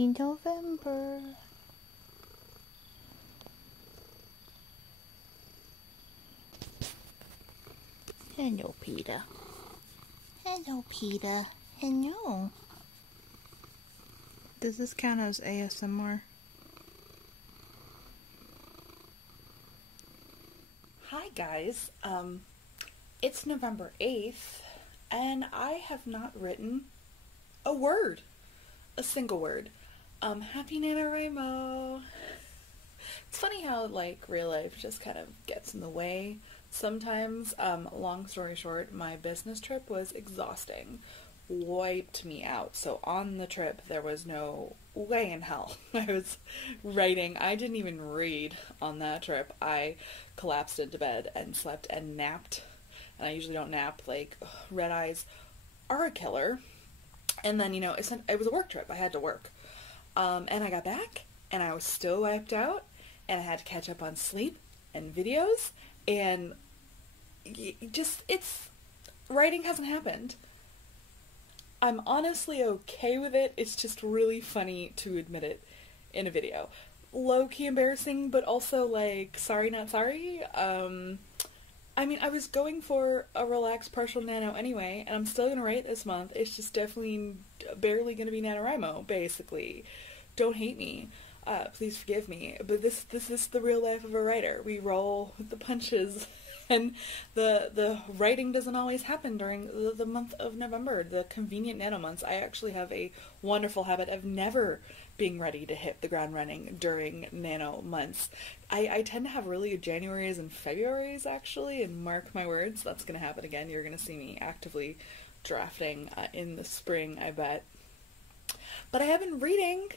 Happy November. Hello, Peter. Hello, Peter. Hello. Does this count as ASMR? Hi guys, it's November 8th, and I have not written a word. A single word. Happy NaNoWriMo! It's funny how, like, real life just kind of gets in the way sometimes. Long story short, my business trip was exhausting. Wiped me out. So on the trip, there was no way in hell I was writing. I didn't even read on that trip. I collapsed into bed and slept and napped. And I usually don't nap. Like, red eyes are a killer. And then, you know, it was a work trip. I had to work. And I got back, and I was still wiped out, and I had to catch up on sleep and videos, and writing hasn't happened. I'm honestly okay with it. It's just really funny to admit it in a video. Low-key embarrassing, but also, like, sorry not sorry. I mean, I was going for a relaxed partial nano anyway, and I'm still gonna write this month. It's just definitely barely gonna be NaNoWriMo, basically. Don't hate me. Please forgive me. But this is the real life of a writer. We roll with the punches, and the writing doesn't always happen during the month of November, the convenient nano months. I actually have a wonderful habit of never being ready to hit the ground running during nano months. I tend to have really good Januaries and Februaries, actually, and mark my words, that's going to happen again. You're going to see me actively drafting in the spring, I bet. But I have been reading,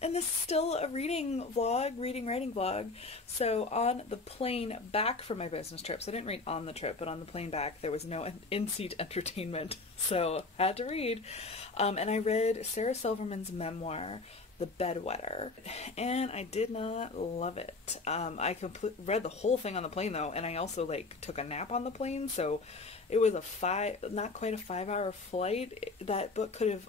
and this is still a reading vlog, writing vlog. So on the plane back from my business trip, so I didn't read on the trip, but on the plane back there was no in-seat entertainment, so I had to read. And I read Sarah Silverman's memoir, The Bedwetter, and I did not love it. I read the whole thing on the plane though, and I also like took a nap on the plane, so it was not quite a 5-hour flight. That book could have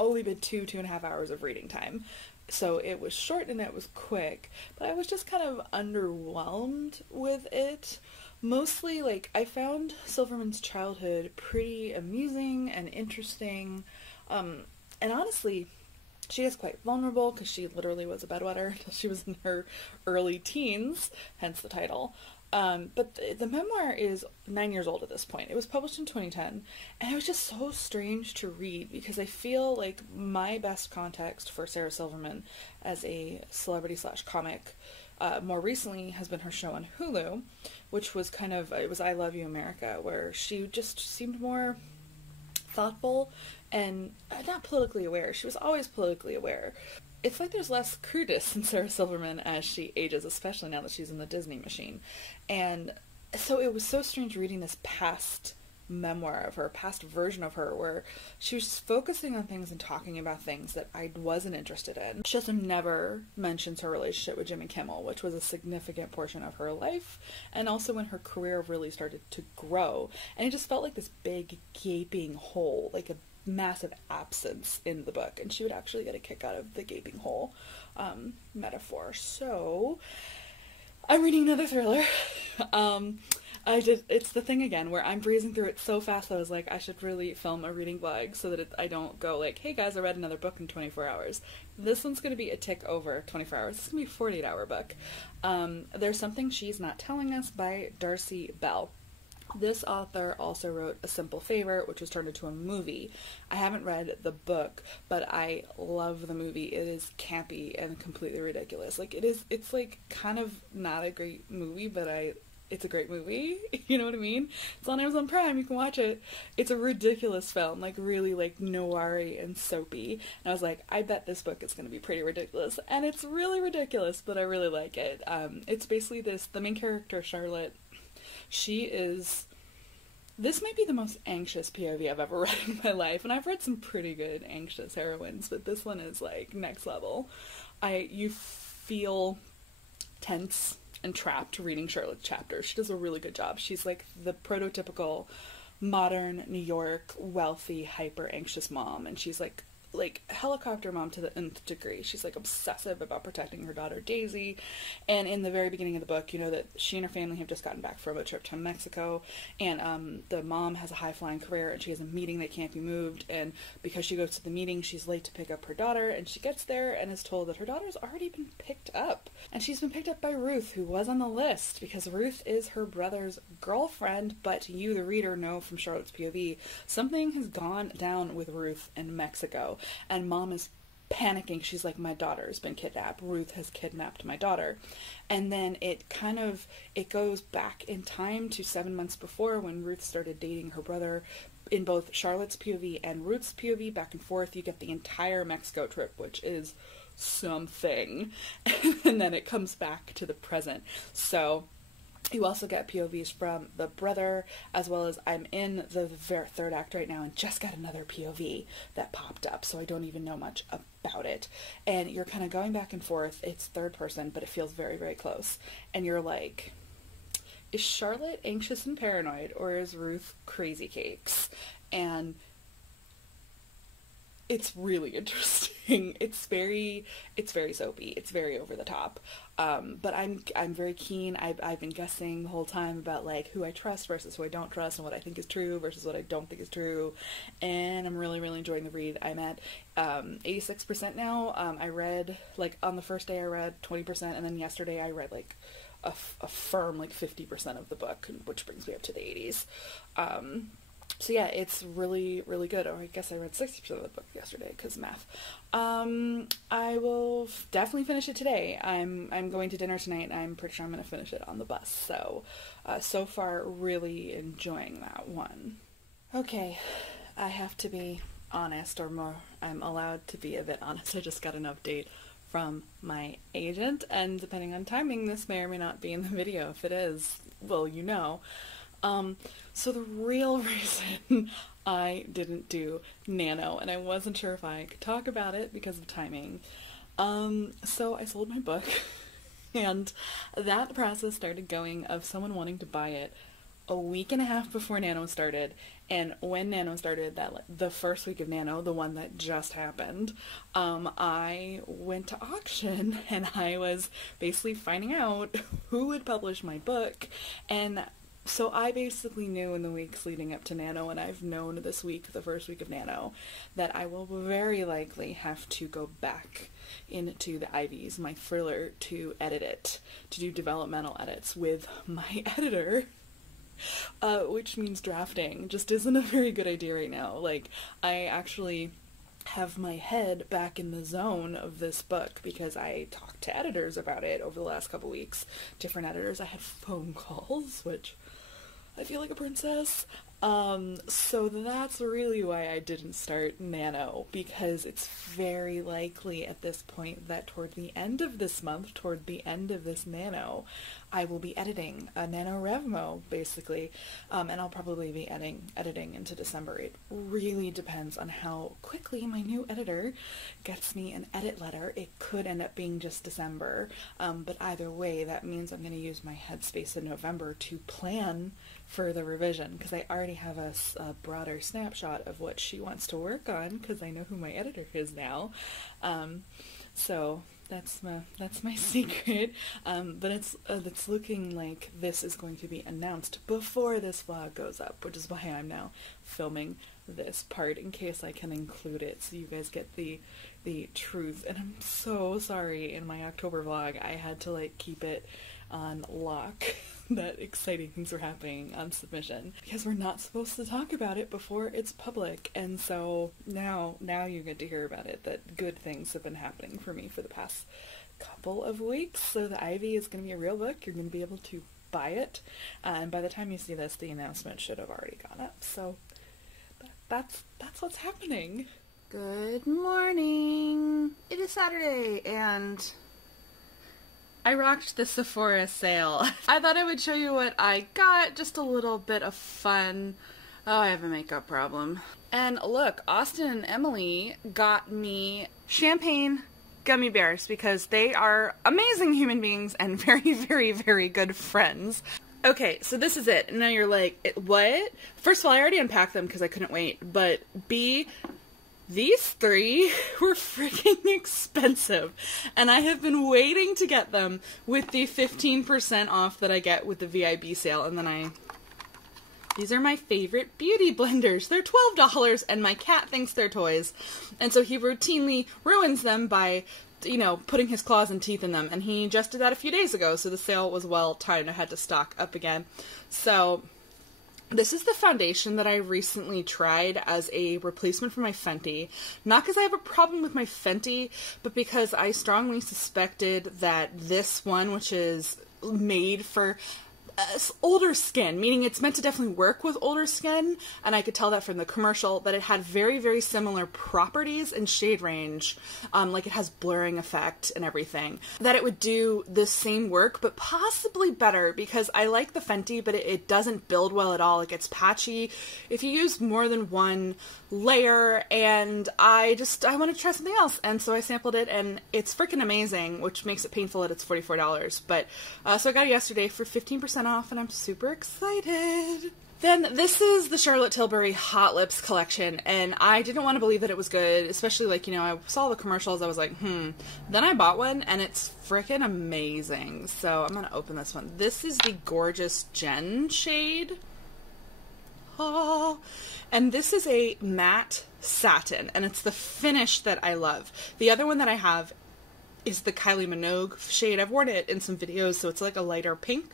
only been 2.5 hours of reading time. So it was short and it was quick, but I was just kind of underwhelmed with it. Mostly, like, I found Silverman's childhood pretty amusing and interesting, and honestly, she is quite vulnerable because she literally was a bedwetter until she was in her early teens, hence the title. But the memoir is 9 years old at this point. It was published in 2010, and it was just so strange to read because I feel like my best context for Sarah Silverman as a celebrity/comic more recently has been her show on Hulu, which was it was I Love You America, where she just seemed more thoughtful and not politically aware. She was always politically aware. It's like there's less crudeness in Sarah Silverman as she ages, especially now that she's in the Disney machine. And so it was so strange reading this past memoir of her, past version of her, where she was focusing on things and talking about things that I wasn't interested in. She also never mentions her relationship with Jimmy Kimmel, which was a significant portion of her life, and also when her career really started to grow. And it just felt like this big gaping hole, like a massive absence in the book, and she would actually get a kick out of the gaping hole metaphor. So I'm reading another thriller. It's the thing again where I'm breezing through it so fast that I was like, I should really film a reading vlog so that I don't go like, hey guys, I read another book in 24 hours. This one's going to be a tick over 24 hours. This is going to be a 48-hour book. There's Something She's Not Telling Us by Darcy Bell. This author also wrote A Simple Favor, which was turned into a movie. I haven't read the book, but I love the movie. It is campy and completely ridiculous. Like, it's like kind of not a great movie, but it's a great movie. You know what I mean? It's on Amazon Prime, you can watch it. It's a ridiculous film, like really like noir-y and soapy. And I was like, I bet this book is going to be pretty ridiculous. And it's really ridiculous, but I really like it. It's basically the main character, Charlotte, this might be the most anxious POV I've ever read in my life, and I've read some pretty good anxious heroines, but this one is like next level. You feel tense and trapped reading Charlotte's chapters. She does a really good job. She's like the prototypical modern New York wealthy hyper anxious mom, and she's like like helicopter mom to the nth degree. She's like obsessive about protecting her daughter Daisy, and in the very beginning of the book, you know that she and her family have just gotten back from a trip to Mexico, and the mom has a high-flying career, and she has a meeting that can't be moved, and because she goes to the meeting, she's late to pick up her daughter, and she gets there and is told that her daughter's already been picked up, and she's been picked up by Ruth, who was on the list, because Ruth is her brother's girlfriend, but you, the reader, know from Charlotte's POV, something has gone down with Ruth in Mexico. And mom is panicking. She's like, my daughter's been kidnapped. Ruth has kidnapped my daughter. And then it goes back in time to 7 months before, when Ruth started dating her brother. In both Charlotte's POV and Ruth's POV, back and forth, you get the entire Mexico trip, which is something. And then it comes back to the present. So you also get POVs from the brother, as well as I'm in the third act right now and just got another POV that popped up, so I don't even know much about it. And you're kind of going back and forth. It's third person, but it feels very, very close. And you're like, is Charlotte anxious and paranoid, or is Ruth crazy cakes? And it's really interesting. It's very soapy. It's very over the top. But I'm very keen. I've been guessing the whole time about like who I trust versus who I don't trust, and what I think is true versus what I don't think is true. And I'm really, really enjoying the read. I'm at 86% now. I read, like, on the first day I read 20%, and then yesterday I read like a firm like 50% of the book, which brings me up to the 80s. So yeah, it's really, really good. Or I guess I read 60% of the book yesterday, because math. I will definitely finish it today. I'm going to dinner tonight, and I'm pretty sure I'm going to finish it on the bus. So, so far, really enjoying that one. Okay, I have to be honest, or more, I'm allowed to be a bit honest. I just got an update from my agent, and depending on timing, this may or may not be in the video. If it is, well, you know. So the real reason I didn't do Nano, and I wasn't sure if I could talk about it because of timing, so I sold my book, and that process started going of someone wanting to buy it a week and a half before Nano started. And when Nano started, the first week of Nano, the one that just happened, I went to auction, and I was basically finding out who would publish my book. And so I basically knew in the weeks leading up to Nano, and I've known this week, the first week of Nano, that I will very likely have to go back into the IVs, my thriller, to edit it, to do developmental edits with my editor. Which means drafting just isn't a very good idea right now. Like, I actually have my head back in the zone of this book because I talked to editors about it over the last couple weeks. Different editors. I had phone calls, which I feel like a princess. So that's really why I didn't start Nano, because it's very likely at this point that toward the end of this month, toward the end of this Nano, I will be editing a NaNoWriMo, basically, and I'll probably be editing into December. It really depends on how quickly my new editor gets me an edit letter. It could end up being just December, but either way, that means I'm going to use my headspace in November to plan for the revision, because I already have a broader snapshot of what she wants to work on, because I know who my editor is now. So that's my secret. But it's looking like this is going to be announced before this vlog goes up, which is why I'm now filming this part in case I can include it so you guys get the truth. And I'm so sorry, in my October vlog I had to like keep it on lock that exciting things were happening on submission, because we're not supposed to talk about it before it's public. And so now you get to hear about it, that good things have been happening for me for the past couple of weeks. So the Ivy is going to be a real book. You're going to be able to buy it, and by the time you see this, the announcement should have already gone up. So that's what's happening. Good morning. It is Saturday, and I rocked the Sephora sale. I thought I would show you what I got, just a little bit of fun. Oh, I have a makeup problem. And look, Austin and Emily got me champagne gummy bears because they are amazing human beings and very, very, very good friends. Okay, so this is it. Now you're like, what? First of all, I already unpacked them because I couldn't wait, but B, These three were freaking expensive, and I have been waiting to get them with the 15% off that I get with the VIB sale, and then these are my favorite beauty blenders. They're $12, and my cat thinks they're toys, and so he routinely ruins them by, you know, putting his claws and teeth in them, and he just did that a few days ago, so the sale was well timed. I had to stock up again. So this is the foundation that I recently tried as a replacement for my Fenty. Not because I have a problem with my Fenty, but because I strongly suspected that this one, which is made for older skin, meaning it's meant to definitely work with older skin, and I could tell that from the commercial, that it had very, very similar properties and shade range, like it has blurring effect and everything, that it would do the same work, but possibly better, because I like the Fenty, but it doesn't build well at all. It gets patchy if you use more than one layer, and I want to try something else, and so I sampled it, and it's freaking amazing, which makes it painful that it's $44, but, so I got it yesterday for 15% off, and I'm super excited. Then this is the Charlotte Tilbury Hot Lips collection, and I didn't want to believe that it was good, especially, like, you know, I saw the commercials, I was like, Then I bought one, and it's freaking amazing. So I'm gonna open this one. This is the Gorgeous Jen shade. Oh, and this is a matte satin, and it's the finish that I love. The other one that I have is the Kylie Minogue shade. I've worn it in some videos, so it's like a lighter pink,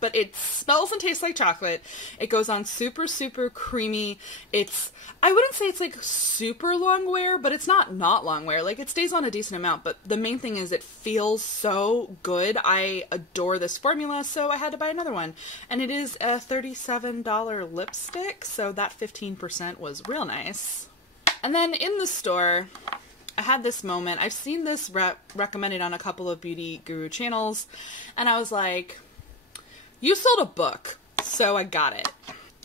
but it smells and tastes like chocolate. It goes on super, super creamy. I wouldn't say it's like super long wear, but it's not long wear. Like, it stays on a decent amount, but the main thing is it feels so good. I adore this formula, so I had to buy another one. And it is a $37 lipstick, so that 15% was real nice. And then in the store, I had this moment. I've seen this recommended on a couple of beauty guru channels, and I was like, you sold a book, so I got it.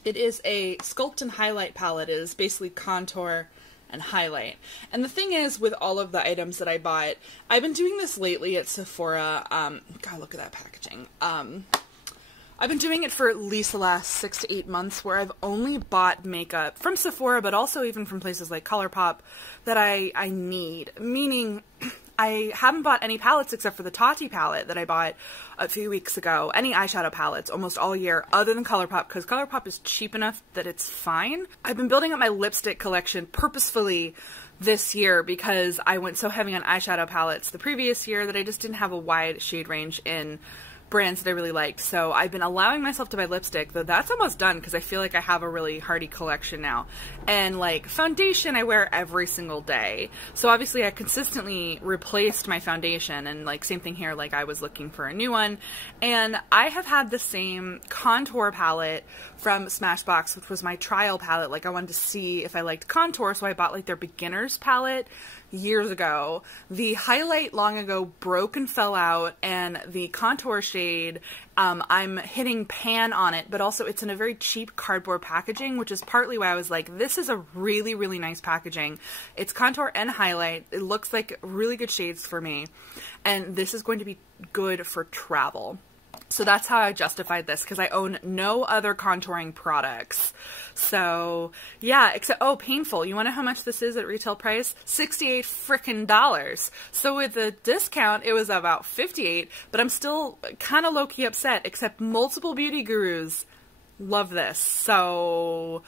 It is a Sculpt and Highlight palette. It is basically contour and highlight. And the thing is, with all of the items that I bought, I've been doing this lately at Sephora. God, look at that packaging. I've been doing it for at least the last 6 to 8 months, where I've only bought makeup from Sephora, but also even from places like ColourPop, that I need. Meaning, I haven't bought any palettes except for the Tati palette that I bought a few weeks ago. Any eyeshadow palettes almost all year, other than ColourPop, because ColourPop is cheap enough that it's fine. I've been building up my lipstick collection purposefully this year because I went so heavy on eyeshadow palettes the previous year that I just didn't have a wide shade range in brands that I really liked. So I've been allowing myself to buy lipstick, though that's almost done because I feel like I have a really hearty collection now. And like foundation, I wear every single day. So obviously I consistently replaced my foundation, and like same thing here, like I was looking for a new one. And I have had the same contour palette from Smashbox, which was my trial palette. Like I wanted to see if I liked contour, so I bought like their beginner's palette years ago. The highlight long ago broke and fell out, and the contour shade, I'm hitting pan on it, but also it's in a very cheap cardboard packaging, which is partly why I was like, this is a really, really nice packaging. It's contour and highlight. It looks like really good shades for me, and this is going to be good for travel. So that's how I justified this, because I own no other contouring products. So yeah, except, oh, painful. You want to know how much this is at retail price? $68 frickin'. So with the discount, it was about $58, but I'm still kind of low-key upset, except multiple beauty gurus love this. So,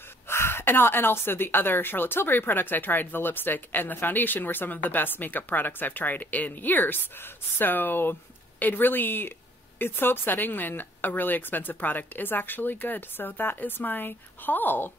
and also the other Charlotte Tilbury products I tried, the lipstick and the foundation, were some of the best makeup products I've tried in years. So it's so upsetting when a really expensive product is actually good. So that is my haul.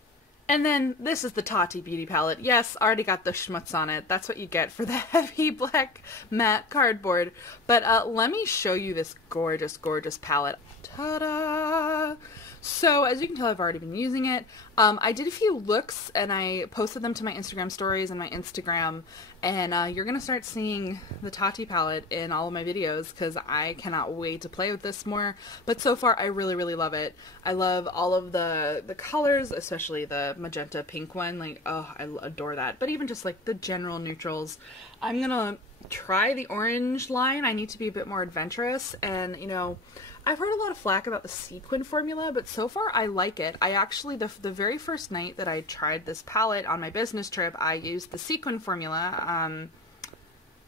And then this is the Tati Beauty palette. Yes, already got the schmutz on it. That's what you get for the heavy black matte cardboard. But let me show you this gorgeous, gorgeous palette. Ta-da! So, as you can tell, I've already been using it. I did a few looks, and I posted them to my Instagram stories and my Instagram, and you're going to start seeing the Tati palette in all of my videos, because I cannot wait to play with this more. But so far, I really, really love it. I love all of the colors, especially the magenta pink one. Like, oh, I adore that. But even just, like, the general neutrals. I'm going to try the orange line. I need to be a bit more adventurous, and, you know, I've heard a lot of flack about the sequin formula, but so far I like it. I actually, the very first night that I tried this palette on my business trip, I used the sequin formula.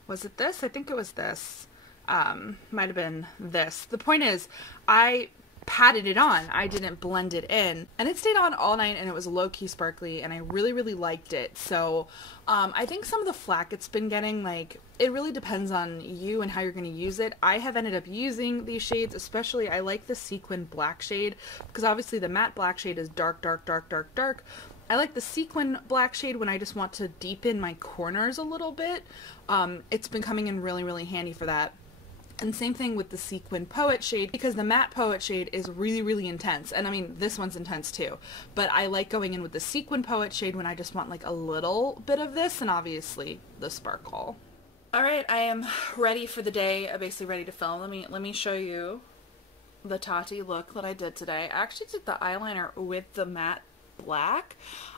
Was it this? I think it was this. Might have been this. The point is, I patted it on. I didn't blend it in. And it stayed on all night, and it was low-key sparkly, and I really, really liked it. So, I think some of the flack it's been getting, like, it really depends on you and how you're going to use it. I have ended up using these shades, especially I like the sequin black shade, because obviously the matte black shade is dark, dark, dark, dark, dark. I like the sequin black shade when I just want to deepen my corners a little bit. It's been coming in really, really handy for that. And same thing with the sequin poet shade, because the matte poet shade is really, really intense. And I mean, this one's intense too. But I like going in with the sequin poet shade when I just want like a little bit of this, and obviously the sparkle. Alright, I am ready for the day. I'm basically ready to film. Let me show you the Tati look that I did today. I actually did the eyeliner with the matte black.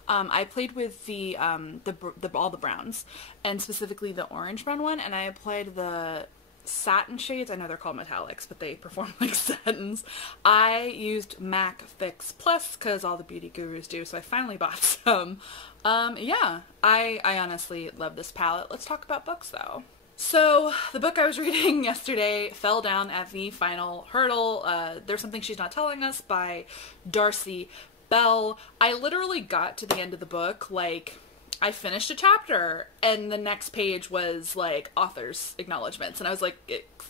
I played with the all the browns, and specifically the orange brown one, and I applied the satin shades. I know they're called metallics, but they perform like satins. I used MAC Fix Plus because all the beauty gurus do, so I finally bought some. Yeah, I honestly love this palette. Let's talk about books though. So, the book I was reading yesterday fell down at the final hurdle. There's Something She's Not Telling Us by Darcy Bell. I literally got to the end of the book, like, I finished a chapter, and the next page was, like, author's acknowledgements, and I was like,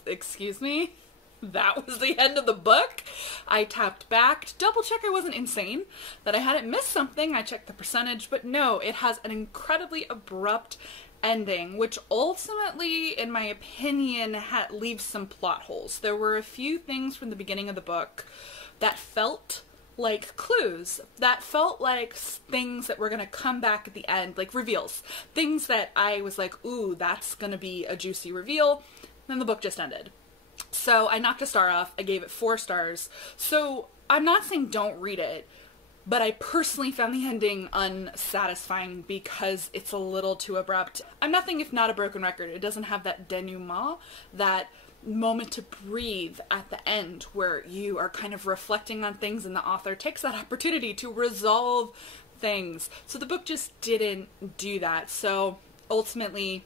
excuse me? That was the end of the book? I tapped back to double check I wasn't insane, that I hadn't missed something. I checked the percentage, but no, it has an incredibly abrupt ending, which ultimately, in my opinion, leaves some plot holes. There were a few things from the beginning of the book that felt like clues, that felt like things that were gonna come back at the end, like reveals. Things that I was like, ooh, that's gonna be a juicy reveal. Then the book just ended. So I knocked a star off. I gave it 4 stars. So I'm not saying don't read it, but I personally found the ending unsatisfying because it's a little too abrupt. I'm nothing if not a broken record. It doesn't have that denouement, that moment to breathe at the end where you are kind of reflecting on things and the author takes that opportunity to resolve things. So the book just didn't do that. So ultimately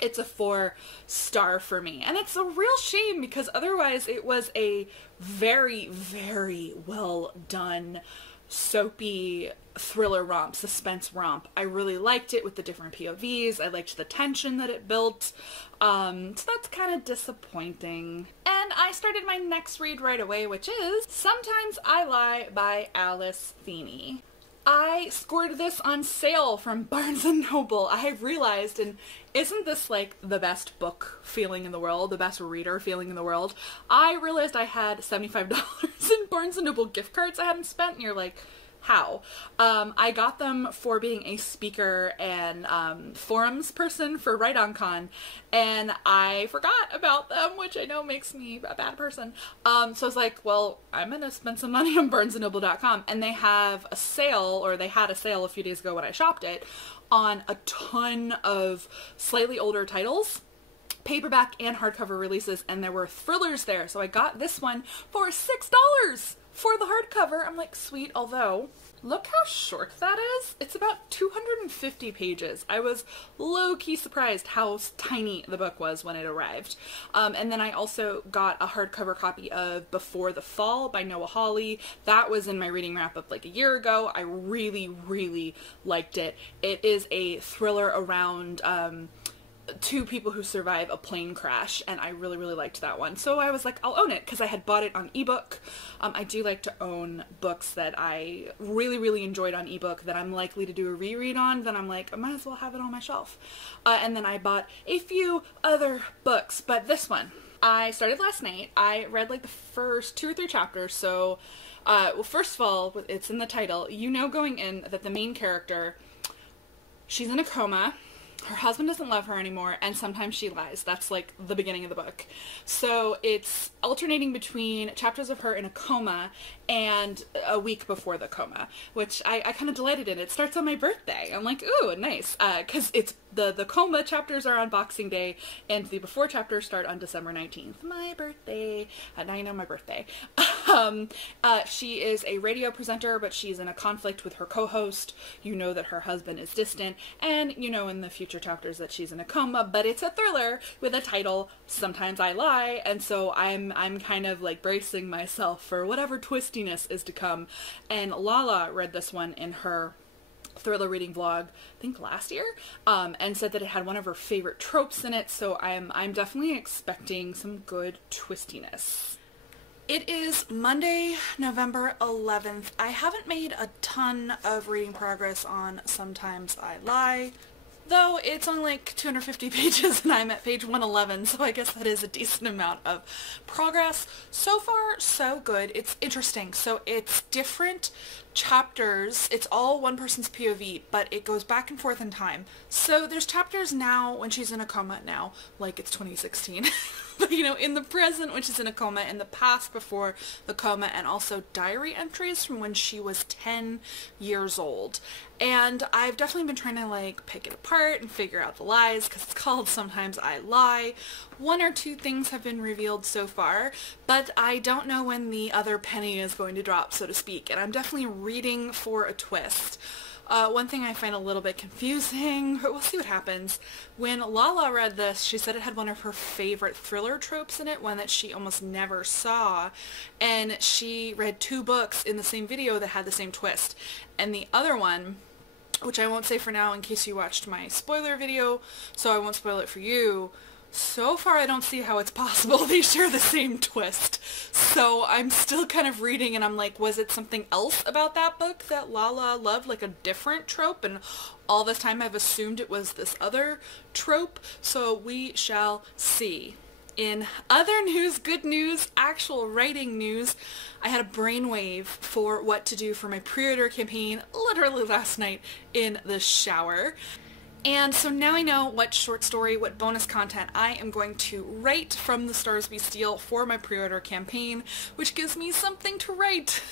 it's a 4-star for me. And it's a real shame because otherwise it was a very, very well done soapy thriller romp, suspense romp. I really liked it with the different POVs. I liked the tension that it built. So that's kind of disappointing. And I started my next read right away, which is Sometimes I Lie by Alice Feeney. I scored this on sale from Barnes & Noble. I realized, and isn't this like the best book feeling in the world, the best reader feeling in the world? I realized I had $75 in Barnes & Noble gift cards I hadn't spent, and you're like, how? I got them for being a speaker and forums person for Write On Con, and I forgot about them, which I know makes me a bad person. So I was like, well, I'm gonna spend some money on BarnesandNoble.com, and they have a sale, or they had a sale a few days ago when I shopped it, on a ton of slightly older titles, paperback and hardcover releases, and there were thrillers there. So I got this one for $6 for the hardcover. I'm like, sweet, although look how short that is. It's about 250 pages. I was low-key surprised how tiny the book was when it arrived. And then I also got a hardcover copy of Before the Fall by Noah Hawley. That was in my reading wrap-up like a year ago. I really, really liked it. It is a thriller around 2 people who survive a plane crash, and I really, really liked that one. So I was like, I'll own it, because I had bought it on ebook. I do like to own books that I really, really enjoyed on ebook that I'm likely to do a reread on. Then I'm like, I might as well have it on my shelf. And then I bought a few other books, but this one I started last night. I read like the first 2 or 3 chapters. So well, first of all, it's in the title. You know going in that the main character, she's in a coma. Her husband doesn't love her anymore, and sometimes she lies. That's like the beginning of the book. So it's alternating between chapters of her in a coma and a week before the coma, which I kind of delighted in. It starts on my birthday. I'm like, ooh, nice, because it's the coma chapters are on Boxing Day, and the before chapters start on December 19th, my birthday. Now you know my birthday. She is a radio presenter, but she's in a conflict with her co-host. You know that her husband is distant, and you know in the future chapters that she's in a coma, but it's a thriller with a title, Sometimes I Lie, and so I'm kind of like bracing myself for whatever twistiness is to come. And Lala read this one in her thriller reading vlog, I think last year, and said that it had one of her favorite tropes in it, so I'm definitely expecting some good twistiness. It is Monday, November 11th. I haven't made a ton of reading progress on Sometimes I Lie, though it's only like 250 pages and I'm at page 111, so I guess that is a decent amount of progress. So far, so good. It's interesting. So it's different chapters. It's all one person's POV, but it goes back and forth in time. So there's chapters now when she's in a coma now, like it's 2016. But, you know, in the present when she's in a coma, in the past before the coma, and also diary entries from when she was 10 years old. And I've definitely been trying to like pick it apart and figure out the lies, because it's called Sometimes I Lie. One or two things have been revealed so far, but I don't know when the other penny is going to drop, so to speak, and I'm definitely reading for a twist. One thing I find a little bit confusing, but we'll see what happens. When Lala read this, she said it had one of her favorite thriller tropes in it, one that she almost never saw, and she read 2 books in the same video that had the same twist. And the other one, which I won't say for now in case you watched my spoiler video, so I won't spoil it for you, so far I don't see how it's possible they share the same twist. So I'm still kind of reading and I'm like, was it something else about that book that Lala loved, like a different trope, and all this time I've assumed it was this other trope? So we shall see. In other news, good news, actual writing news, I had a brainwave for what to do for my pre-order campaign literally last night in the shower. And so now I know what short story, what bonus content I am going to write from the Stars Be Steel for my pre-order campaign, which gives me something to write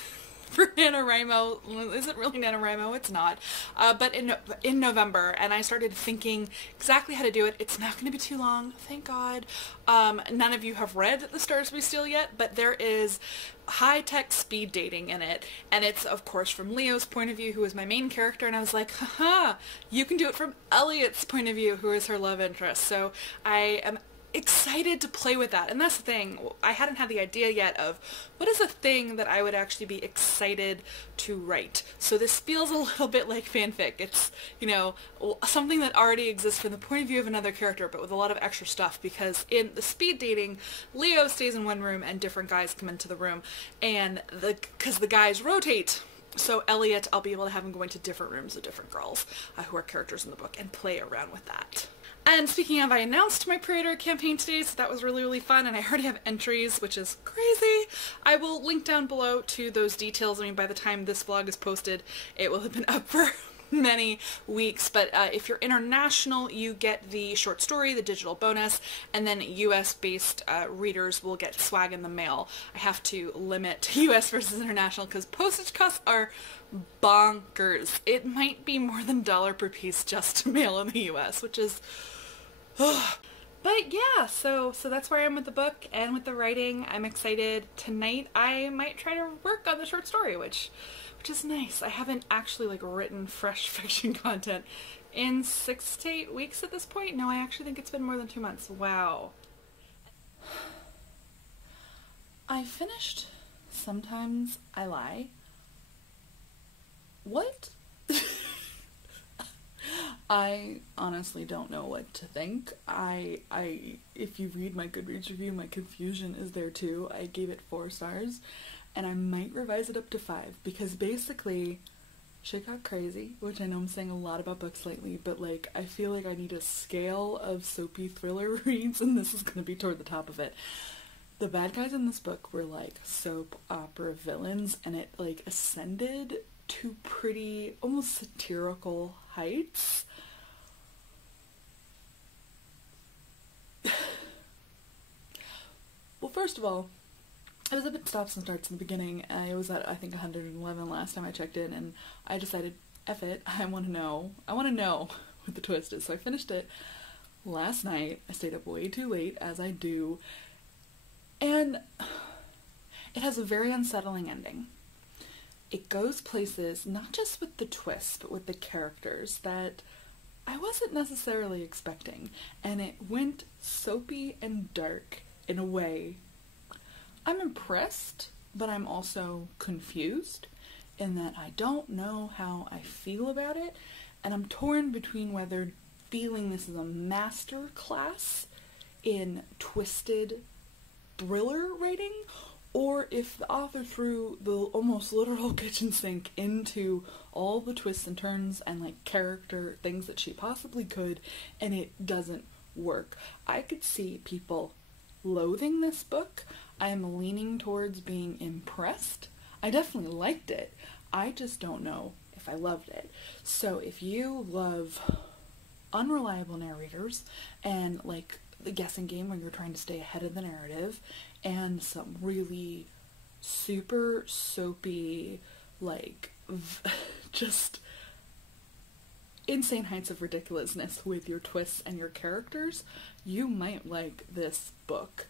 for NaNoWriMo. Is it really NaNoWriMo? It's not. But in November, and I started thinking exactly how to do it. It's not going to be too long, thank God. None of you have read The Stars Be Steel yet, but there is high-tech speed dating in it, and it's of course from Leo's point of view, who is my main character, and I was like, haha, you can do it from Elliot's point of view, who is her love interest. So I am excited to play with that. And that's the thing, I hadn't had the idea yet of what is a thing that I would actually be excited to write. So this feels a little bit like fanfic. It's, you know, something that already exists from the point of view of another character, but with a lot of extra stuff, because in the speed dating, Leo stays in one room and different guys come into the room, and because the guys rotate. So Elliot, I'll be able to have him go into different rooms with different girls who are characters in the book, and play around with that. And speaking of, I announced my pre-order campaign today, so that was really, really fun, and I already have entries, which is crazy. I will link down below to those details. I mean, by the time this vlog is posted, it will have been up for many weeks, but if you're international, you get the short story, the digital bonus, and then US-based readers will get swag in the mail. I have to limit US versus international because postage costs are bonkers. It might be more than $1 per piece just to mail in the US, which is but yeah, so that's where I am with the book and with the writing. I'm excited. Tonight I might try to work on the short story, which is nice. I haven't actually like written fresh fiction content in 6 to 8 weeks at this point. No, I actually think it's been more than 2 months. Wow. I finished Sometimes I Lie. What? I honestly don't know what to think. If you read my Goodreads review, my confusion is there too. I gave it 4 stars, and I might revise it up to 5, because basically shit got crazy, which I know I'm saying a lot about books lately, but like I feel like I need a scale of soapy thriller reads, and this is gonna be toward the top of it. The bad guys in this book were like soap opera villains, and it like ascended to pretty almost satirical heights. Well, first of all, it was a bit stops and starts in the beginning. I was at, I think, 111 last time I checked in, and I decided, F it, I want to know what the twist is. So I finished it last night. I stayed up way too late, as I do, and it has a very unsettling ending. It goes places, not just with the twist, but with the characters that I wasn't necessarily expecting, and it went soapy and dark in a way. I'm impressed, but I'm also confused in that I don't know how I feel about it, and I'm torn between whether feeling this is a master class in twisted thriller writing, or if the author threw the almost literal kitchen sink into all the twists and turns and like character things that she possibly could, and it doesn't work. I could see people loathing this book. I am leaning towards being impressed. I definitely liked it. I just don't know if I loved it. So if you love unreliable narrators and like the guessing game where you're trying to stay ahead of the narrative, and some really super soapy, like, just insane heights of ridiculousness with your twists and your characters, you might like this book.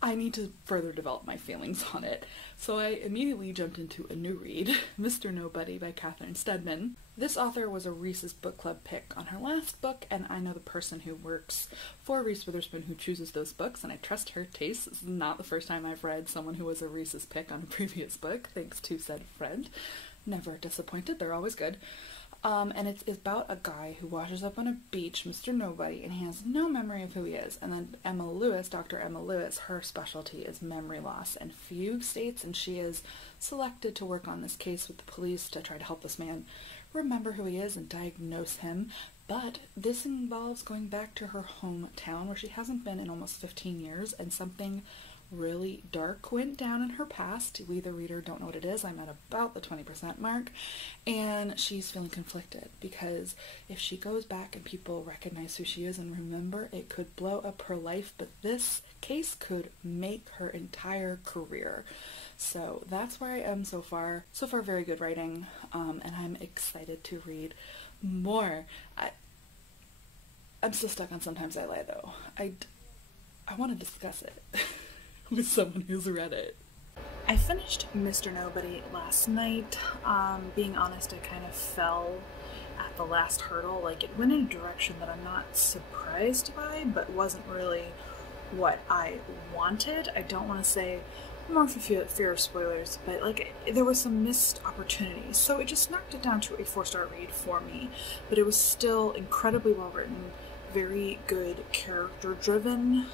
I need to further develop my feelings on it. So I immediately jumped into a new read, Mr. Nobody by Catherine Steadman. This author was a Reese's Book Club pick on her last book, and I know the person who works for Reese Witherspoon who chooses those books, and I trust her taste. This is not the first time I've read someone who was a Reese's pick on a previous book, thanks to said friend. Never disappointed, they're always good. And it's about a guy who washes up on a beach, Mr. Nobody, and he has no memory of who he is. And then Emma Lewis, Dr. Emma Lewis, her specialty is memory loss and fugue states, and she is selected to work on this case with the police to try to help this man remember who he is and diagnose him. But this involves going back to her hometown where she hasn't been in almost 15 years, and something really dark went down in her past. We, the reader, don't know what it is. I'm at about the 20% mark, and she's feeling conflicted because if she goes back and people recognize who she is and remember, it could blow up her life, but this case could make her entire career. So that's where I am so far. So far, very good writing, and I'm excited to read more. I'm still stuck on Sometimes I Lie, though. I want to discuss it with someone who's read it. I finished Mr. Nobody last night. Being honest, I kind of fell at the last hurdle. Like, it went in a direction that I'm not surprised by, but wasn't really what I wanted. I don't want to say more for fear of spoilers, but like, there was some missed opportunities. So it just knocked it down to a 4-star read for me, but it was still incredibly well written, very good character-driven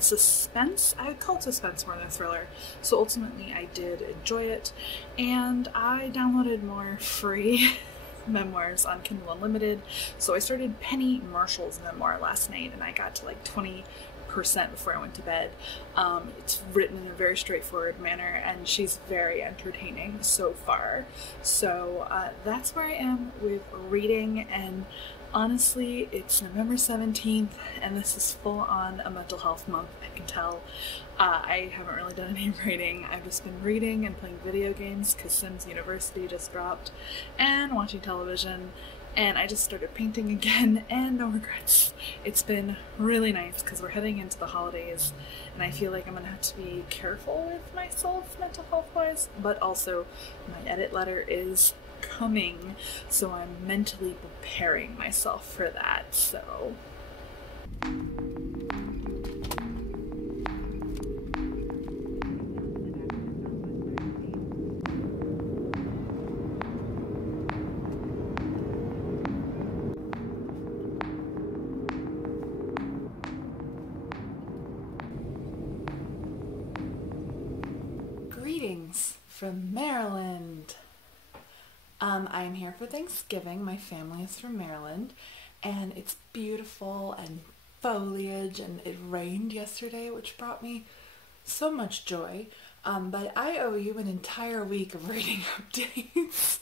suspense. I would call it suspense more than a thriller. So ultimately I did enjoy it, and I downloaded more free memoirs on Kindle Unlimited. So I started Penny Marshall's memoir last night, and I got to like 20% before I went to bed. It's written in a very straightforward manner, and she's very entertaining so far. So that's where I am with reading, and honestly, it's November 17th, and this is full on a mental health month, I can tell. I haven't really done any writing. I've just been reading and playing video games because Sims University just dropped, and watching television, and I just started painting again, and no regrets. It's been really nice because we're heading into the holidays, and I feel like I'm gonna have to be careful with myself mental health wise, but also my edit letter is coming, so I'm mentally preparing myself for that. So greetings from Maryland. I'm here for Thanksgiving. My family is from Maryland, and it's beautiful and foliage, and it rained yesterday, which brought me so much joy. But I owe you an entire week of reading updates,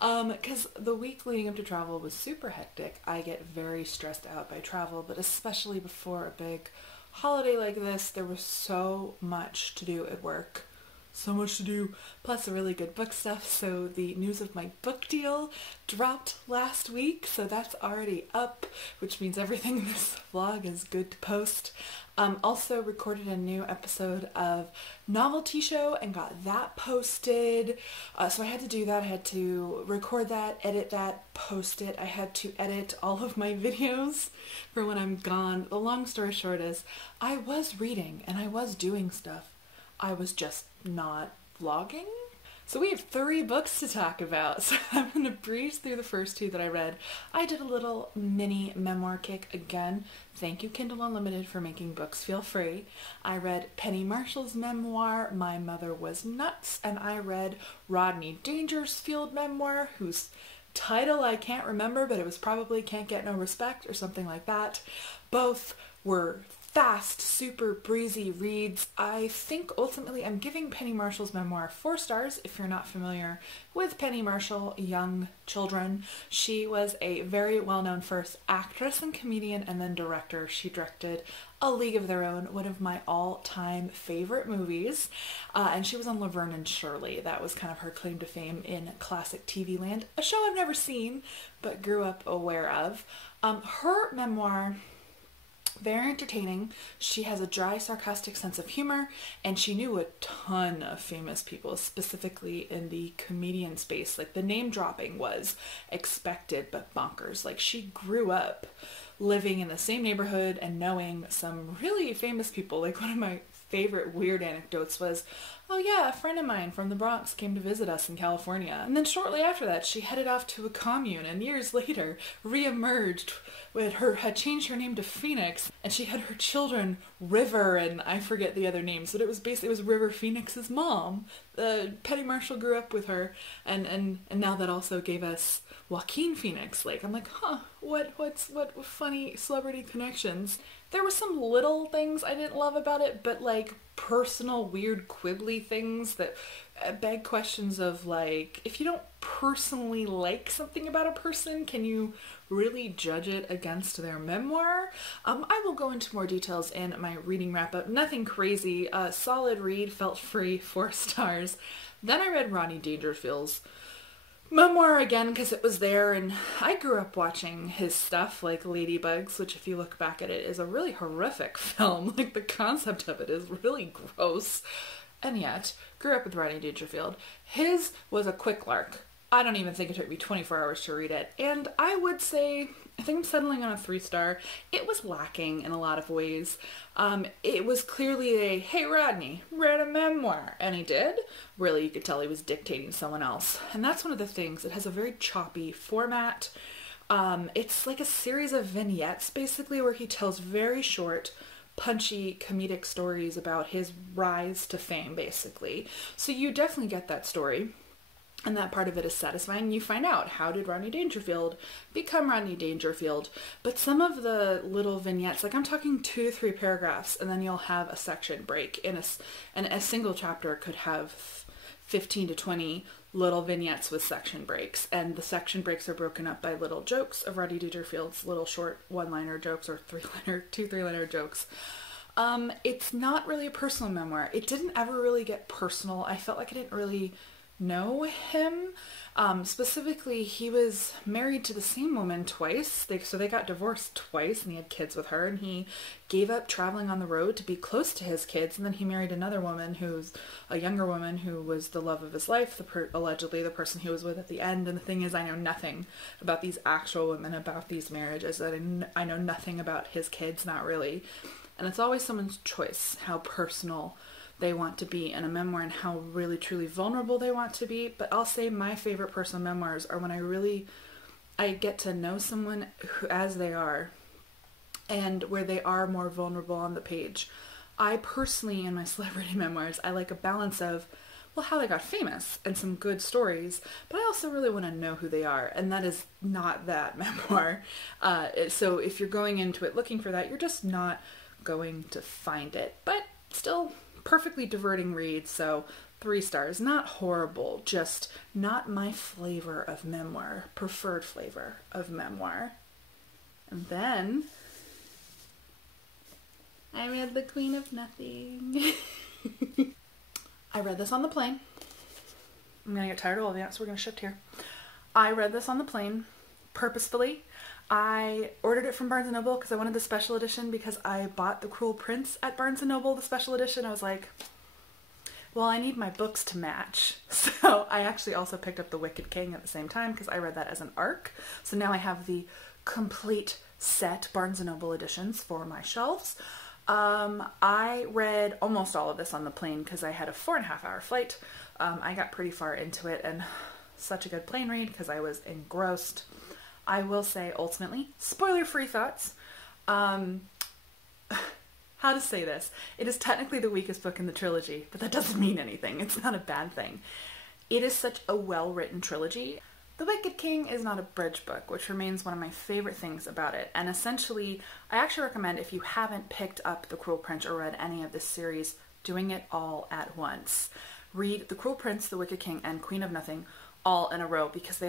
because the week leading up to travel was super hectic. I get very stressed out by travel, but especially before a big holiday like this, there was so much to do at work. so much to do, plus really good book stuff. So the news of my book deal dropped last week, so that's already up, which means everything in this vlog is good to post. Also recorded a new episode of Novelty Show and got that posted. So I had to do that. I had to record that, edit that, post it. I had to edit all of my videos for when I'm gone. The long story short is I was reading and I was doing stuff. I was just not vlogging. So we have 3 books to talk about, so I'm going to breeze through the first 2 that I read. I did a little mini memoir kick again. Thank you, Kindle Unlimited, for making books feel free. I read Penny Marshall's memoir, My Mother Was Nuts, and I read Rodney Dangerfield's memoir, whose title I can't remember, but it was probably Can't Get No Respect or something like that. Both were fast, super breezy reads. I think ultimately I'm giving Penny Marshall's memoir 4 stars. If you're not familiar with Penny Marshall, young children, she was a very well-known first actress and comedian and then director. She directed A League of Their Own, one of my all-time favorite movies, and she was on Laverne and Shirley. That was kind of her claim to fame in classic TV land, a show I've never seen but grew up aware of. Her memoir, very entertaining. She has a dry, sarcastic sense of humor, and she knew a ton of famous people, specifically in the comedian space. Like, the name dropping was expected but bonkers. Like, she grew up living in the same neighborhood and knowing some really famous people. Like, one of my favorite weird anecdotes was, oh yeah, a friend of mine from the Bronx came to visit us in California. And then shortly after that, she headed off to a commune and years later re-emerged with had changed her name to Phoenix, and she had her children River and I forget the other names, but it was River Phoenix's mom. Penny Marshall grew up with her, and now that also gave us Joaquin Phoenix. Like, I'm like, huh, what funny celebrity connections. There were some little things I didn't love about it, but like personal weird quibbly things that beg questions of, like, if you don't personally like something about a person, can you really judge it against their memoir? I will go into more details in my reading wrap-up. Nothing crazy. Solid read, felt free, 4 stars. Then I read Rodney Dangerfield's memoir again because it was there, and I grew up watching his stuff like Ladybugs, which if you look back at it is a really horrific film. Like, the concept of it is really gross, and yet grew up with Rodney Dangerfield. His was a quick lark. I don't even think it took me 24 hours to read it, and I would say I think I'm settling on a 3-star. It was lacking in a lot of ways. It was clearly a, hey Rodney, read a memoir, and he did. Really, you could tell he was dictating someone else, and that's one of the things. It has a very choppy format. It's like a series of vignettes, basically, where he tells very short, punchy, comedic stories about his rise to fame, basically. So you definitely get that story. And that part of it is satisfying. You find out, how did Rodney Dangerfield become Rodney Dangerfield? But some of the little vignettes, like I'm talking 2 to 3 paragraphs, and then you'll have a section break. And a single chapter could have 15 to 20 little vignettes with section breaks. And the section breaks are broken up by little jokes of Rodney Dangerfield's little short 1-liner jokes or 2-3-liner jokes. It's not really a personal memoir. It didn't ever really get personal. I felt like I didn't really know him. Specifically, he was married to the same woman twice. So they got divorced twice, and he had kids with her, and he gave up traveling on the road to be close to his kids, and then he married another woman who's a younger woman who was the love of his life, allegedly the person he was with at the end. And the thing is, I know nothing about these actual women, about these marriages. I know nothing about his kids, not really. And it's always someone's choice how personal they want to be in a memoir and how really truly vulnerable they want to be. But I'll say my favorite personal memoirs are when I get to know someone as they are, and where they are more vulnerable on the page. I personally, in my celebrity memoirs, I like a balance of, well, how they got famous and some good stories, but I also really want to know who they are, and that is not that memoir. So if you're going into it looking for that, you're just not going to find it. But still, perfectly diverting read, so 3 stars. Not horrible, just not my flavor of memoir, preferred flavor of memoir. And then I read The Queen of Nothing. I read this on the plane. I'm gonna get tired of holding it, so we're gonna shift here. I read this on the plane purposefully. I ordered it from Barnes & Noble because I wanted the special edition, because I bought The Cruel Prince at Barnes & Noble, the special edition. I was like, well, I need my books to match. So I actually also picked up The Wicked King at the same time because I read that as an arc. So now I have the complete set Barnes & Noble editions for my shelves. I read almost all of this on the plane because I had a 4.5-hour flight. I got pretty far into it, and such a good plane read because I was engrossed. I will say, ultimately, spoiler-free thoughts. How to say this? It is technically the weakest book in the trilogy, but that doesn't mean anything. It's not a bad thing. It is such a well-written trilogy. The Wicked King is not a bridge book, which remains one of my favorite things about it. And essentially, I actually recommend, if you haven't picked up The Cruel Prince or read any of this series, doing it all at once. Read The Cruel Prince, The Wicked King, and Queen of Nothing all in a row, because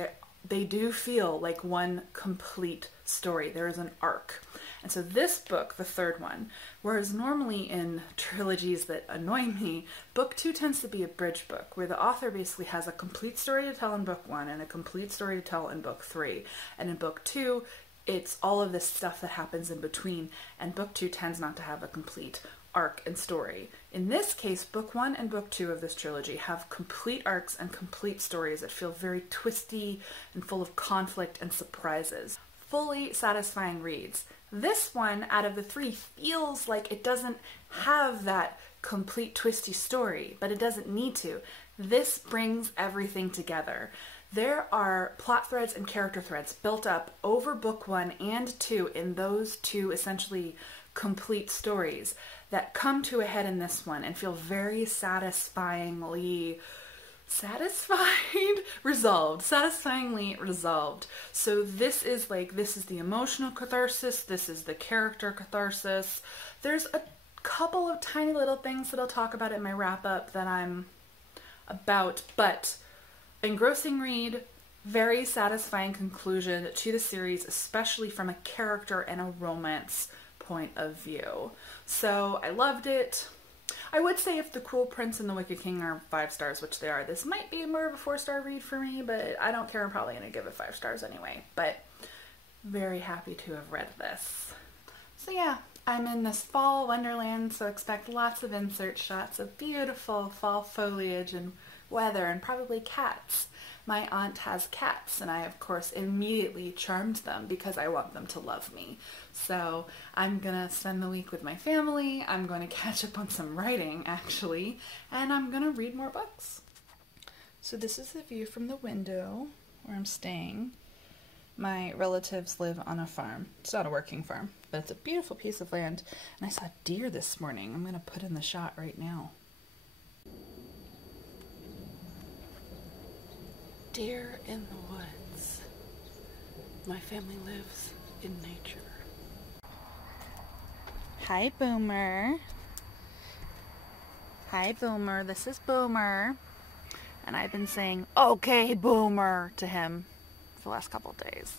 they do feel like one complete story. There is an arc. And so this book, the third one, whereas normally in trilogies that annoy me, book 2 tends to be a bridge book, where the author basically has a complete story to tell in book 1 and a complete story to tell in book 3. And in book 2, it's all of this stuff that happens in between, and book 2 tends not to have a complete arc and story. In this case, book 1 and book 2 of this trilogy have complete arcs and complete stories that feel very twisty and full of conflict and surprises. Fully satisfying reads. This one, out of the 3, feels like it doesn't have that complete twisty story, but it doesn't need to. This brings everything together. There are plot threads and character threads built up over book 1 and 2 in those 2 essentially complete stories that come to a head in this one and feel very satisfyingly satisfyingly resolved. So this is the emotional catharsis, this is the character catharsis. There's a couple of tiny little things that I'll talk about in my wrap-up that I'm about, but engrossing read, very satisfying conclusion to the series, especially from a character and a romance point of view. So I loved it. I would say if The Cruel Prince and The Wicked King are 5 stars, which they are, this might be more of a 4-star read for me, but I don't care. I'm probably going to give it 5 stars anyway. But very happy to have read this. So yeah, I'm in this fall wonderland, so expect lots of insert shots of beautiful fall foliage and weather and probably cats. My aunt has cats, and I, of course, immediately charmed them because I want them to love me. So I'm gonna spend the week with my family, I'm going to catch up on some writing, actually, and I'm gonna read more books. So this is the view from the window where I'm staying. My relatives live on a farm. It's not a working farm, but it's a beautiful piece of land. And I saw deer this morning. I'm gonna put in the shot right now. Deer in the woods. My family lives in nature. Hi, Boomer. Hi, Boomer. This is Boomer. And I've been saying, okay, Boomer, to him for the last couple of days.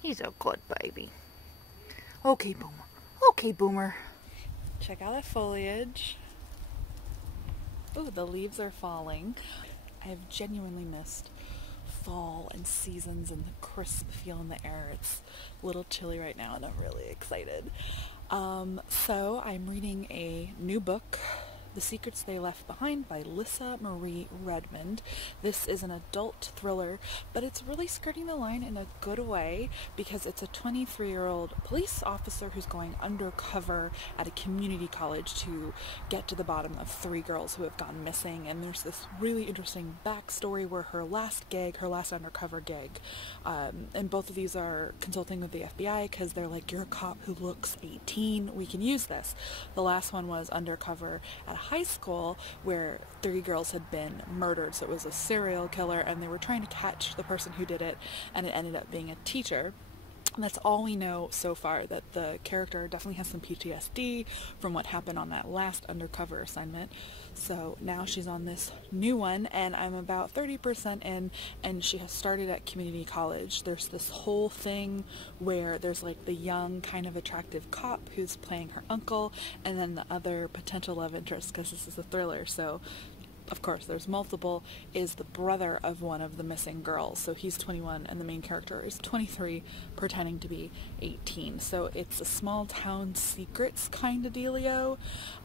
He's a good baby. Okay, Boomer. Okay, Boomer. Check out that foliage. Ooh, the leaves are falling. I have genuinely missed fall and seasons and the crisp feel in the air. It's a little chilly right now and I'm really excited. So I'm reading a new book, The Secrets They Left Behind by Lissa Marie Redmond. This is an adult thriller, but it's really skirting the line in a good way because it's a 23-year-old police officer who's going undercover at a community college to get to the bottom of 3 girls who have gone missing. And there's this really interesting backstory where her last undercover gig, and both of these are consulting with the FBI because they're like, you're a cop who looks 18, we can use this. The last one was undercover at a high school where 3 girls had been murdered, so it was a serial killer and they were trying to catch the person who did it, and it ended up being a teacher. And that's all we know so far, that the character definitely has some PTSD from what happened on that last undercover assignment. So now she's on this new one, and I'm about 30% in, and she has started at community college. There's this whole thing where there's like the young, kind of attractive cop who's playing her uncle, and then the other potential love interest, because this is a thriller, so of course there's multiple, is the brother of one of the missing girls. So he's 21 and the main character is 23, pretending to be 18. So it's a small town secrets kind of dealio,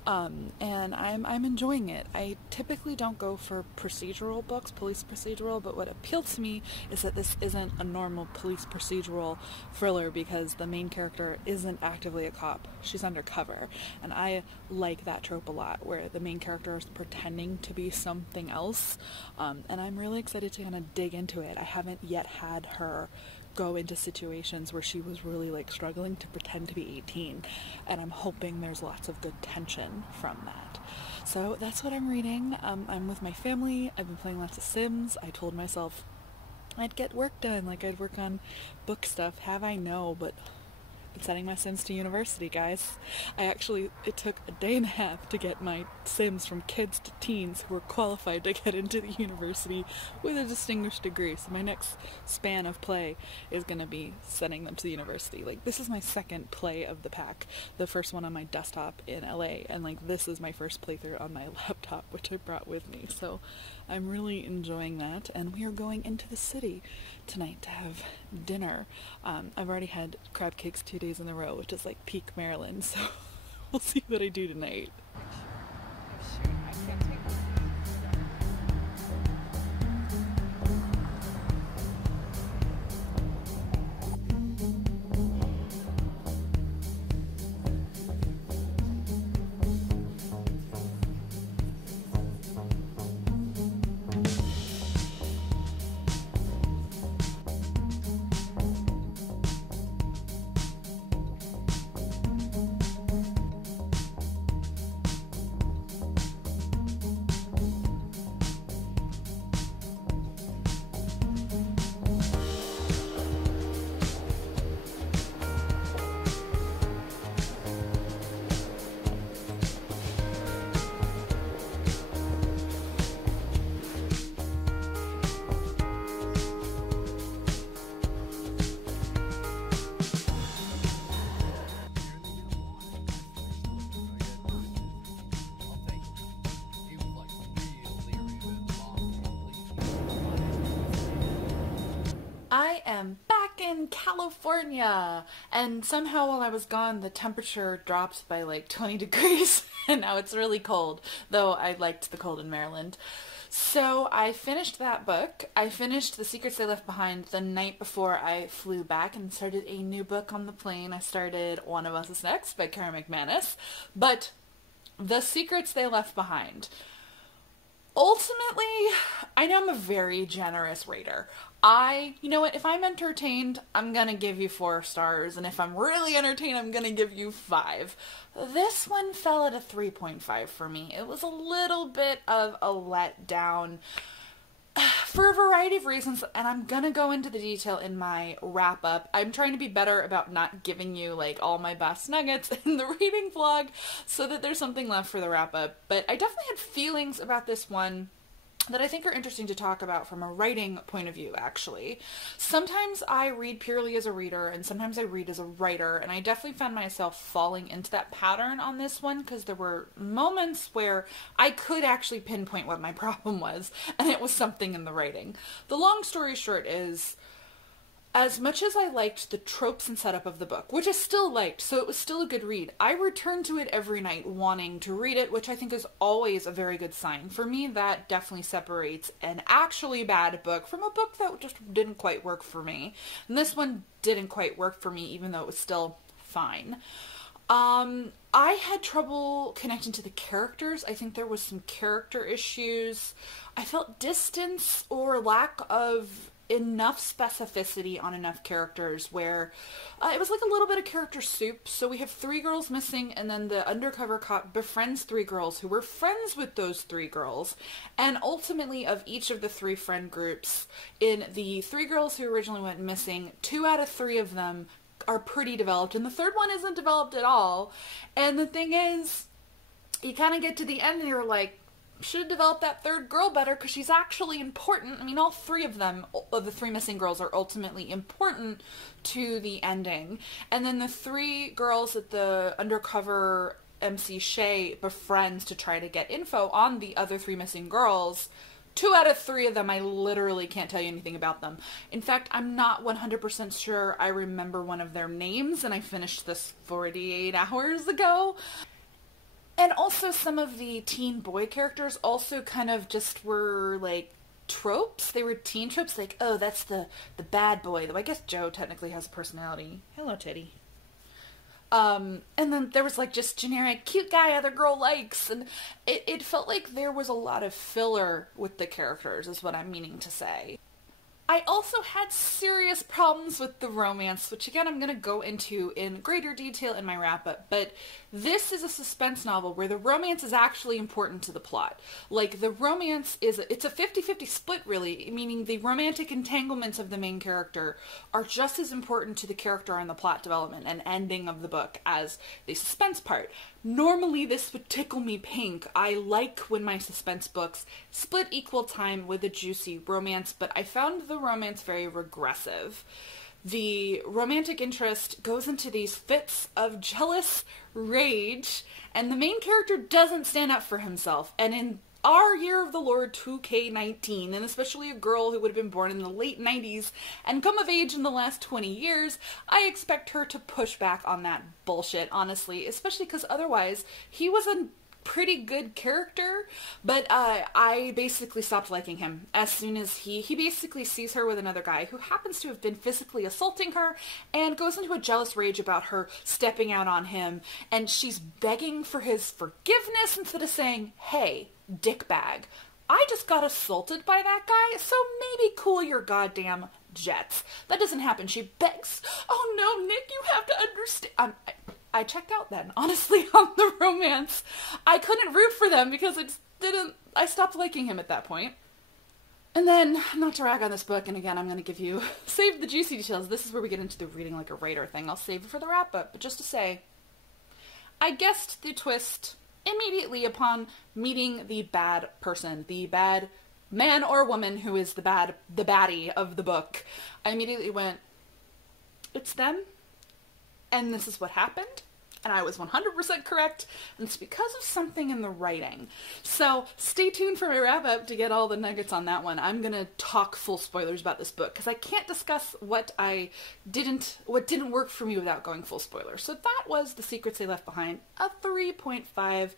and I'm enjoying it. I typically don't go for procedural books, police procedural, but what appealed to me is that this isn't a normal police procedural thriller because the main character isn't actively a cop. She's undercover, and I like that trope a lot, where the main character is pretending to be something else, and I'm really excited to kind of dig into it. I haven't yet had her go into situations where she was really like struggling to pretend to be 18, and I'm hoping there's lots of good tension from that. So that's what I'm reading. I'm with my family. I've been playing lots of Sims. I told myself I'd get work done, like I'd work on book stuff. Have I? No, but I'm sending my Sims to university, guys. It took a day and a half to get my Sims from kids to teens who were qualified to get into the university with a distinguished degree. So my next span of play is going to be sending them to the university. Like, this is my second play of the pack. The first one on my desktop in LA, and like this is my first playthrough on my laptop, which I brought with me. So I'm really enjoying that, and we are going into the city tonight to have dinner. I've already had crab cakes 2 days in a row, which is like peak Maryland, so we'll see what I do tonight. I am back in California, and somehow while I was gone the temperature dropped by like 20 degrees and now it's really cold, though I liked the cold in Maryland. So I finished that book. I finished The Secrets They Left Behind the night before I flew back and started a new book on the plane. I started One of Us Is Next by Karen McManus, but The Secrets They Left Behind. Ultimately, I know I'm a very generous rater. You know what, if I'm entertained, I'm gonna give you 4 stars, and if I'm really entertained, I'm gonna give you 5. This one fell at a 3.5 for me. It was a little bit of a letdown for a variety of reasons, and I'm gonna go into the detail in my wrap-up. I'm trying to be better about not giving you, like, all my best nuggets in the reading vlog so that there's something left for the wrap-up. But I definitely had feelings about this one that I think are interesting to talk about from a writing point of view, actually. Sometimes I read purely as a reader, and sometimes I read as a writer, and I definitely found myself falling into that pattern on this one, because there were moments where I could actually pinpoint what my problem was, and it was something in the writing. The long story short is, as much as I liked the tropes and setup of the book, which I still liked, so it was still a good read, I returned to it every night wanting to read it, which I think is always a very good sign. For me, that definitely separates an actually bad book from a book that just didn't quite work for me. And this one didn't quite work for me, even though it was still fine. I had trouble connecting to the characters. I think there was some character issues. I felt distance or lack of enough specificity on enough characters where it was like a little bit of character soup. So we have 3 girls missing, and then the undercover cop befriends 3 girls who were friends with those 3 girls, and ultimately of each of the 3 friend groups, in the 3 girls who originally went missing, 2 out of 3 of them are pretty developed, and the 3rd one isn't developed at all. And the thing is, you kind of get to the end and you're like, should have developed that 3rd girl better, because she's actually important. I mean, all 3 of them, of the 3 missing girls, are ultimately important to the ending. And then the 3 girls that the undercover MC Shay befriends to try to get info on the other 3 missing girls. 2 out of 3 of them, I literally can't tell you anything about them. In fact, I'm not 100% sure I remember one of their names, and I finished this 48 hours ago. And also some of the teen boy characters also kind of just were like tropes. They were teen tropes, like, oh, that's the bad boy. Though I guess Joe technically has a personality. Hello, Teddy. And then there was like just generic cute guy other girl likes, and it felt like there was a lot of filler with the characters, is what I'm meaning to say. I also had serious problems with the romance, which again I'm going to go into in greater detail in my wrap-up, but this is a suspense novel where the romance is actually important to the plot. Like, the romance it's a 50-50 split, really, meaning the romantic entanglements of the main character are just as important to the character and the plot development and ending of the book as the suspense part. Normally this would tickle me pink. I like when my suspense books split equal time with a juicy romance, but I found the romance very regressive. The romantic interest goes into these fits of jealous rage, and the main character doesn't stand up for himself. And in our year of the Lord 2K19, and especially a girl who would have been born in the late 90s and come of age in the last 20 years, I expect her to push back on that bullshit, honestly, especially because otherwise he was a pretty good character, but I basically stopped liking him as soon as he basically sees her with another guy who happens to have been physically assaulting her and goes into a jealous rage about her stepping out on him, and she's begging for his forgiveness instead of saying, hey, dickbag, I just got assaulted by that guy, so maybe cool your goddamn jets. That doesn't happen. She begs, oh no, Nick, you have to understand. I checked out then, honestly, on the romance. I couldn't root for them because I stopped liking him at that point. And then, not to rag on this book, and again, I'm going to give you, save the juicy details. This is where we get into the reading like a writer thing. I'll save it for the wrap-up, but just to say, I guessed the twist immediately upon meeting the bad person, the bad man or woman who is the baddie of the book. I immediately went, it's them, and this is what happened. And I was 100% correct, and it's because of something in the writing. So stay tuned for my wrap-up to get all the nuggets on that one. I'm gonna talk full spoilers about this book, because I can't discuss what didn't work for me without going full spoilers. So that was The Secrets They Left Behind, a 3.5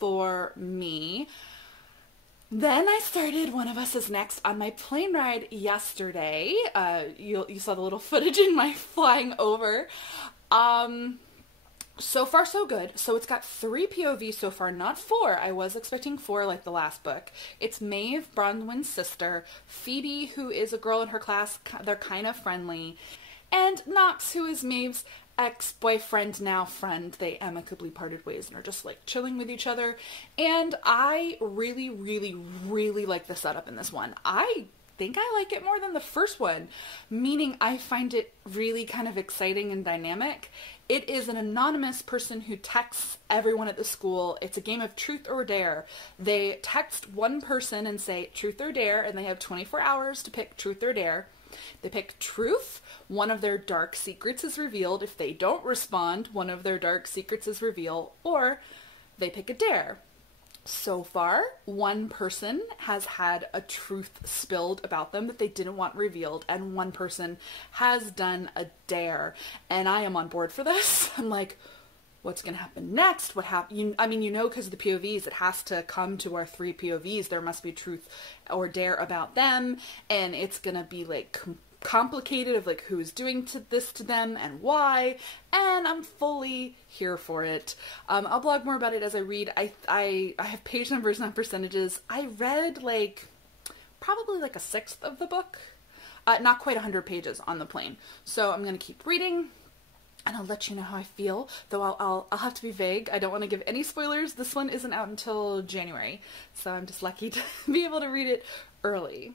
for me. Then I started One of Us Is Next on my plane ride yesterday. You saw the little footage in my flying over. So far so good. So it's got 3 POVs so far, not 4. I was expecting 4 like the last book. It's Maeve, Bronwyn's sister, Phoebe, who is a girl in her class, they're kind of friendly, and Knox, who is Maeve's ex-boyfriend, now friend. They amicably parted ways and are just like chilling with each other. And I really, really, really like the setup in this one. I think I like it more than the first one, meaning I find it really kind of exciting and dynamic. It is an anonymous person who texts everyone at the school. It's a game of truth or dare. They text one person and say truth or dare, and they have 24 hours to pick truth or dare. They pick truth, one of their dark secrets is revealed. If they don't respond, one of their dark secrets is revealed, or they pick a dare. So far, one person has had a truth spilled about them that they didn't want revealed, and one person has done a dare, and I am on board for this. I'm like, what's going to happen next? What happened? I mean, you know, because of the POVs, it has to come to our 3 POVs. There must be truth or dare about them, and it's going to be like complicated of like who's doing this to them and why, and I'm fully here for it. I'll blog more about it as I read. I have page numbers, not percentages. I read like probably like a 1/6 of the book, not quite 100 pages on the plane, so I'm gonna keep reading and I'll let you know how I feel, though I'll have to be vague. I don't want to give any spoilers. This one isn't out until January, so I'm just lucky to be able to read it early.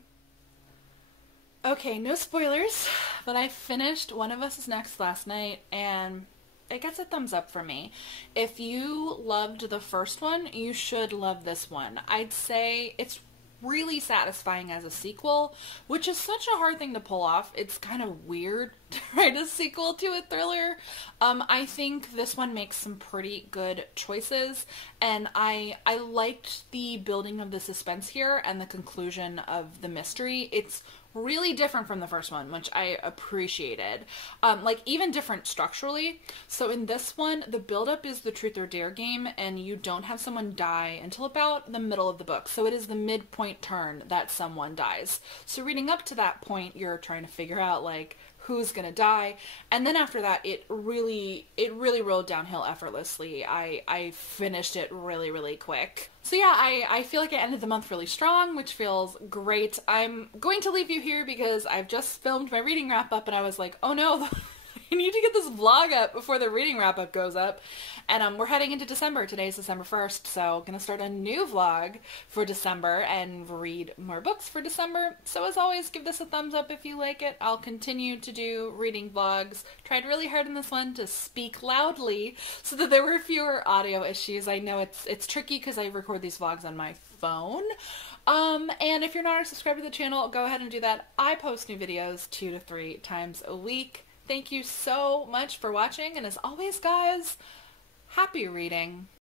Okay, no spoilers, but I finished One of Us Is Next last night, and it gets a thumbs up for me. If you loved the first one, you should love this one. I'd say it's really satisfying as a sequel, which is such a hard thing to pull off. It's kind of weird to write a sequel to a thriller. I think this one makes some pretty good choices, and I liked the building of the suspense here and the conclusion of the mystery. It's really different from the first one, which I appreciated. Like, even different structurally. So in this one, the buildup is the truth or dare game, and you don't have someone die until about the middle of the book. So it is the midpoint turn that someone dies. So reading up to that point, you're trying to figure out, like, who's gonna die, and then after that it really rolled downhill effortlessly. I finished it really quick. So yeah, I feel like I ended the month really strong, which feels great. I'm going to leave you here because I've just filmed my reading wrap up and I was like, oh no, I need to get this vlog up before the reading wrap up goes up. And we're heading into December. Today's December 1st, so I'm gonna start a new vlog for December and read more books for December. So as always, give this a thumbs up if you like it. I'll continue to do reading vlogs. Tried really hard in this one to speak loudly so that there were fewer audio issues. I know it's tricky because I record these vlogs on my phone. And if you're not subscribed to the channel, go ahead and do that. I post new videos 2 to 3 times a week. Thank you so much for watching, and as always, guys, happy reading.